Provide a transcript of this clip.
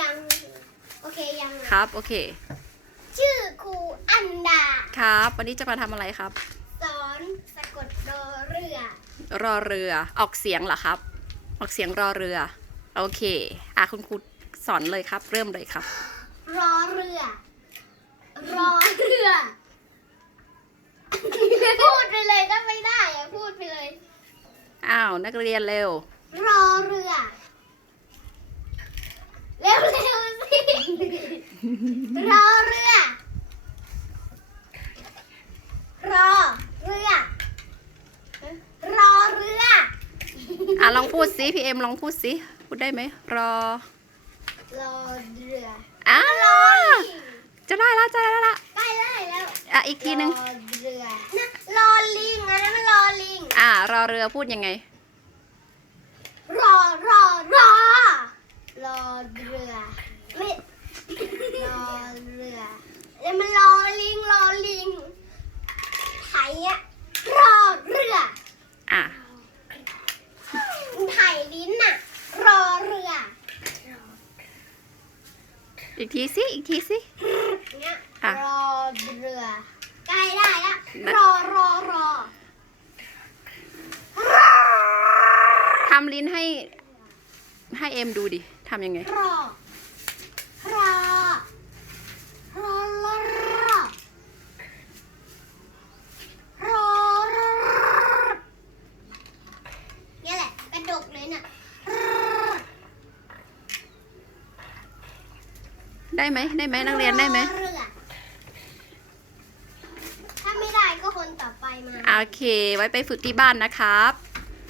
ยังโอเคยังครับโอเคชื่อครูอันดาครับวันนี้จะมาทำอะไรครับสอนสะกดรอเรือ รอเรือออกเสียงเหรอครับออกเสียงรอเรือโอเคคุณครูสอนเลยครับเริ่มเลยครับรอเรือรอเรือพูดไปเลยก็ไม่ได้อะพูดไปเลยนักเรียนเร็วรอเรือเร็วเร็วสิรอเรือรอเรือรอเรือลองพูดสิพี่เอ็มลองพูดสิพูดได้ไหมรอเรือจะได้แล้วใกล้ได้แล้วอีกทีนึงรอเรือนะรอลิงอันนั้นมันรอลิงรอเรือพูดยังไงรอเรือไม่รอเรือแล้วมันรอลิงไถอะรอเรือไถลิ้นอะรอเรืออีกทีสิเนี่ยรอเรือใกล้ได้แล้วรอทำลิ้นให้เอ็มดูดิทำยังไงรอเนี่ยแหละกระดกเลยน่ะได้ไหมนักเรียนได้ไหมถ้าไม่ได้ก็คนต่อไปมาโอเคไว้ไปฝึกที่บ้านนะครับ